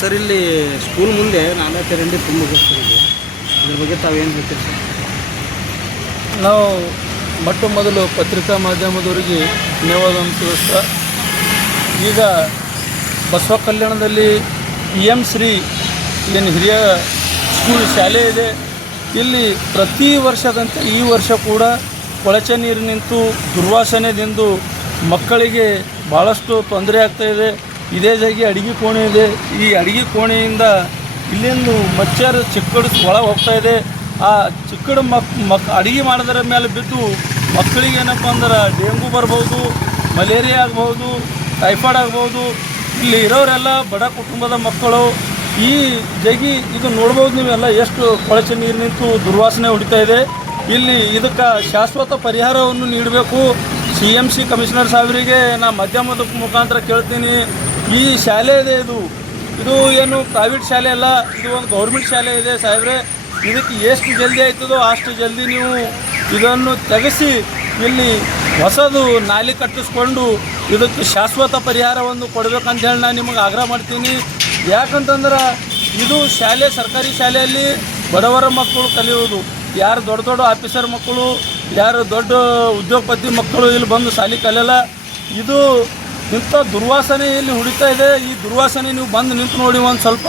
Sir ಇಲ್ಲಿ school ಮುಂದೆ ನಾನಾ ಚರಂಡಿ ತುಂಬ ಗೊತ್ತಿದೆ, ಇದ್ರ ಬಗ್ಗೆ ತಾವೇನು ಹೇಳ್ತೀರಿ ಸರ್? ನಾವು ಮೊದಲು ಪತ್ರಿಕಾ ಮಾಧ್ಯಮದವರಿಗೆ ಧನ್ಯವಾದವನ್ನು ತಿಳಿಸ್ತಾ, ಈಗ ಬಸವ ಕಲ್ಯಾಣದಲ್ಲಿ EM ಶ್ರೀ ಏನು ಹಿರಿಯ ಸ್ಕೂಲ್ ಶಾಲೆ ಇದೆ. ಇಲ್ಲಿ ಪ್ರತಿ ವರ್ಷದಂತೆ ಈ ವರ್ಷ ಕೂಡ ಕೊಳಚೆ ನೀರು ನಿಂತು ದುರ್ವಾಸನೆದಿಂದ ಮಕ್ಕಳಿಗೆ ಭಾಳಷ್ಟು ತೊಂದರೆ ಆಗ್ತಾಯಿದೆ. ಇದೇ ಜಾಗಿ ಅಡುಗೆ ಕೋಣೆ ಇದೆ. ಈ ಅಡುಗೆ ಕೋಣೆಯಿಂದ ಇಲ್ಲಿಂದು ಮಚ್ಚರು ಚಿಕ್ಕಡು ಒಳಗೆ ಹೋಗ್ತಾಯಿದೆ. ಆ ಚಿಕ್ಕಡು ಅಡುಗೆ ಮಾಡೋದ್ರ ಮೇಲೆ ಬಿದ್ದು ಮಕ್ಕಳಿಗೆ ಏನಪ್ಪ ಅಂದ್ರೆ ಡೆಂಗು ಬರ್ಬೋದು, ಮಲೇರಿಯಾ ಆಗ್ಬೋದು, ಟೈಫಾಯ್ಡ್ ಆಗ್ಬೋದು. ಇಲ್ಲಿ ಇರೋರೆಲ್ಲ ಬಡ ಕುಟುಂಬದ ಮಕ್ಕಳು. ಈ ಜಗಿ ಇದು ನೋಡ್ಬೋದು ನೀವೆಲ್ಲ, ಎಷ್ಟು ಕೊಳಚೆ ನೀರು ನಿಂತು ದುರ್ವಾಸನೆ ಹೊಡಿತಾ ಇದೆ. ಇಲ್ಲಿ ಇದಕ್ಕೆ ಶಾಶ್ವತ ಪರಿಹಾರವನ್ನು ನೀಡಬೇಕು. CMC ಕಮಿಷನರ್ ಸಾಹೇಬರಿಗೆ ನಾ ಮಾಧ್ಯಮದ ಮುಖಾಂತರ ಕೇಳ್ತೀನಿ. ಈ ಶಾಲೆ ಇದೆ, ಇದು ಏನು ಪ್ರೈವೇಟ್ ಶಾಲೆ ಅಲ್ಲ, ಇದು ಒಂದು ಗೌರ್ಮೆಂಟ್ ಶಾಲೆ ಇದೆ ಸಾಹೇಬ್ರೆ. ಇದಕ್ಕೆ ಎಷ್ಟು ಜಲ್ದಿ ಆಯ್ತದೋ ಅಷ್ಟು ಜಲ್ದಿ ನೀವು ಇದನ್ನು ತೆಗೆಸಿ ಇಲ್ಲಿ ಹೊಸದು ನಾಲಿ ಕಟ್ಟಿಸ್ಕೊಂಡು ಇದಕ್ಕೆ ಶಾಶ್ವತ ಪರಿಹಾರವನ್ನು ಕೊಡಬೇಕಂತ ಹೇಳಿ ನಾನು ನಿಮಗೆ ಆಗ್ರಹ ಮಾಡ್ತೀನಿ. ಯಾಕಂತಂದ್ರೆ ಇದು ಶಾಲೆ ಸರ್ಕಾರಿ ಶಾಲೆಯಲ್ಲಿ ಬಡವರ ಮಕ್ಕಳು ಕಲಿಯೋದು. ಯಾರು ದೊಡ್ಡ ದೊಡ್ಡ ಆಫೀಸರ್ ಮಕ್ಕಳು, ಯಾರು ದೊಡ್ಡ ಉದ್ಯೋಗಪತಿ ಮಕ್ಕಳು ಇಲ್ಲಿ ಬಂದು ಶಾಲೆ ಕಲಿಯಲ್ಲ. ಇದು ಇಂಥ ದುರ್ವಾಸನೆ ಇಲ್ಲಿ ಹೊಡಿತಾ ಇದೆ. ಈ ದುರ್ವಾಸನೆ ನೀವು ಬಂದು ನಿಂತು ನೋಡಿ ಒಂದು ಸ್ವಲ್ಪ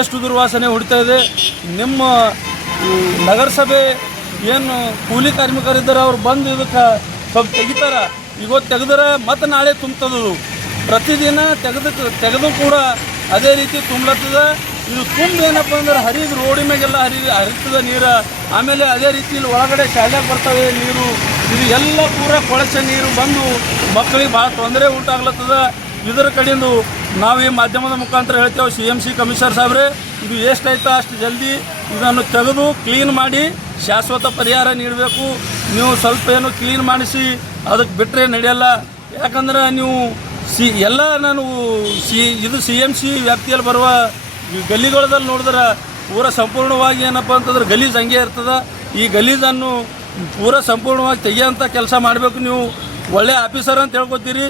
ಎಷ್ಟು ದುರ್ವಾಸನೆ ಹೊಡಿತಾ ಇದೆ. ನಿಮ್ಮ ನಗರಸಭೆ ಏನು ಕೂಲಿ ಕಾರ್ಮಿಕರಿದ್ದಾರೆ ಅವ್ರು ಬಂದು ಇದಕ್ಕೆ ಸ್ವಲ್ಪ ತೆಗಿತಾರೆ. ಇವತ್ತು ತೆಗೆದ್ರೆ ಮತ್ತು ನಾಳೆ ತುಂಬ್ತದದು. ಪ್ರತಿದಿನ ತೆಗೆದು ಕೂಡ ಅದೇ ರೀತಿ ತುಂಬಲತ್ತದ. ಇದು ಏನಪ್ಪ ಅಂದ್ರೆ ಹರಿದು ರೋಡಿ ಮ್ಯಾಗೆಲ್ಲ ಹರಿತದ ನೀರು. ಆಮೇಲೆ ಅದೇ ರೀತಿ ಇಲ್ಲಿ ಒಳಗಡೆ ಶಾಲೆಗೆ ಬರ್ತವೆ ನೀರು. ಇದು ಎಲ್ಲ ಪೂರ ಕೊಳಚೆ ನೀರು ಬಂದು ಮಕ್ಕಳಿಗೆ ಭಾಳ ತೊಂದರೆ ಉಂಟಾಗ್ಲತ್ತದ. ಇದರ ಕಡೆಯಿಂದ ನಾವು ಈ ಮಾಧ್ಯಮದ ಮುಖಾಂತರ ಹೇಳ್ತೇವೆ, CMC ಕಮಿಷನರ್ ಸಾಹೇಬ್ರೆ, ಇದು ಎಷ್ಟಾಯ್ತೋ ಅಷ್ಟು ಜಲ್ದಿ ಇದನ್ನು ತೆಗೆದು ಕ್ಲೀನ್ ಮಾಡಿ ಶಾಶ್ವತ ಪರಿಹಾರ ನೀಡಬೇಕು. ನೀವು ಸ್ವಲ್ಪ ಏನು ಕ್ಲೀನ್ ಮಾಡಿಸಿ ಅದಕ್ಕೆ ಬಿಟ್ಟರೆ ನಡೆಯಲ್ಲ. ಯಾಕಂದ್ರೆ ನೀವು ಎಲ್ಲ ನಾನು ಇದು CMC ವ್ಯಾಪ್ತಿಯಲ್ಲಿ ಬರುವ ಗಲ್ಲಿಗಳದಲ್ಲಿ ನೋಡಿದ್ರೆ ಪೂರ ಸಂಪೂರ್ಣವಾಗಿ ಏನಪ್ಪ ಅಂತಂದ್ರೆ ಗಲೀಜು ಹಂಗೆ ಇರ್ತದೆ. ಈ ಗಲೀಜನ್ನು ಪೂರ ಸಂಪೂರ್ಣವಾಗಿ ತೆಗಿಯೋಂಥ ಕೆಲಸ ಮಾಡಬೇಕು. ನೀವು ಒಳ್ಳೆ ಆಫೀಸರ್ ಅಂತ ಹೇಳ್ಕೊತೀರಿ,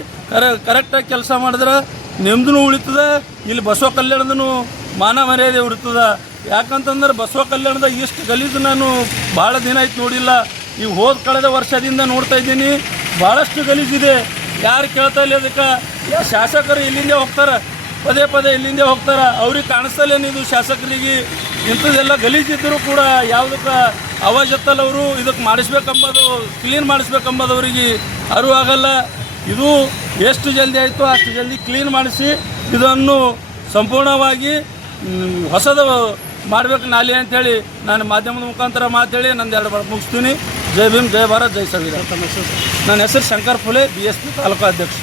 ಕರೆಕ್ಟಾಗಿ ಕೆಲಸ ಮಾಡಿದ್ರೆ ನಿಮ್ದು ಉಳಿತದೆ. ಇಲ್ಲಿ ಬಸವ ಕಲ್ಯಾಣದೂ ಮಾನ ಮರ್ಯಾದೆ ಉಳಿತದೆ. ಯಾಕಂತಂದ್ರೆ ಬಸವ ಕಲ್ಯಾಣದಾಗ ಇಷ್ಟು ಗಲೀಜು ನಾನು ಭಾಳ ದಿನ ಆಯ್ತು ನೋಡಿಲ್ಲ. ಈಗ ಕಳೆದ ವರ್ಷದಿಂದ ನೋಡ್ತಾ ಇದ್ದೀನಿ, ಭಾಳಷ್ಟು ಗಲೀಜಿದೆ. ಯಾರು ಕೇಳ್ತಾ ಇಲ್ಲ ಅದಕ್ಕೆ. ಶಾಸಕರು ಇಲ್ಲಿಂದೇ ಹೋಗ್ತಾರೆ, ಪದೇ ಇಲ್ಲಿಂದೇ ಹೋಗ್ತಾರೆ. ಅವ್ರಿಗೆ ಕಾಣಿಸ್ತಲ್ಲೇನಿದು ಶಾಸಕರಿಗೆ. ಇಂಥದ್ದೆಲ್ಲ ಗಲೀಜಿದ್ದರೂ ಕೂಡ ಯಾವುದಕ್ಕೆ ಆವಾಜ್ ಎತ್ತಲ್ಲ ಅವರು. ಇದಕ್ಕೆ ಮಾಡಿಸ್ಬೇಕಂಬೋದು, ಕ್ಲೀನ್ ಮಾಡಿಸ್ಬೇಕಂಬೋದು ಅವರಿಗೆ ಅರಿವು ಆಗಲ್ಲ. ಇದು ಎಷ್ಟು ಜಲ್ದಿ ಆಯಿತು ಅಷ್ಟು ಜಲ್ದಿ ಕ್ಲೀನ್ ಮಾಡಿಸಿ ಇದನ್ನು ಸಂಪೂರ್ಣವಾಗಿ ಹೊಸದು ಮಾಡಬೇಕು ನಾಲಿ ಅಂಥೇಳಿ ನಾನು ಮಾಧ್ಯಮದ ಮುಖಾಂತರ ಮಾತೇಳಿ ನಂದು 2 ಮಾತು ಮುಗಿಸ್ತೀನಿ. ಜೈ ಭೀಮ್, ಜೈ ಭಾರತ್, ಜೈ ಸಂವಿಧಾನ. ನನ್ನ ಹೆಸರು ಶಂಕರ್ ಫುಲೆ, BSP ತಾಲೂಕಾ ಅಧ್ಯಕ್ಷ.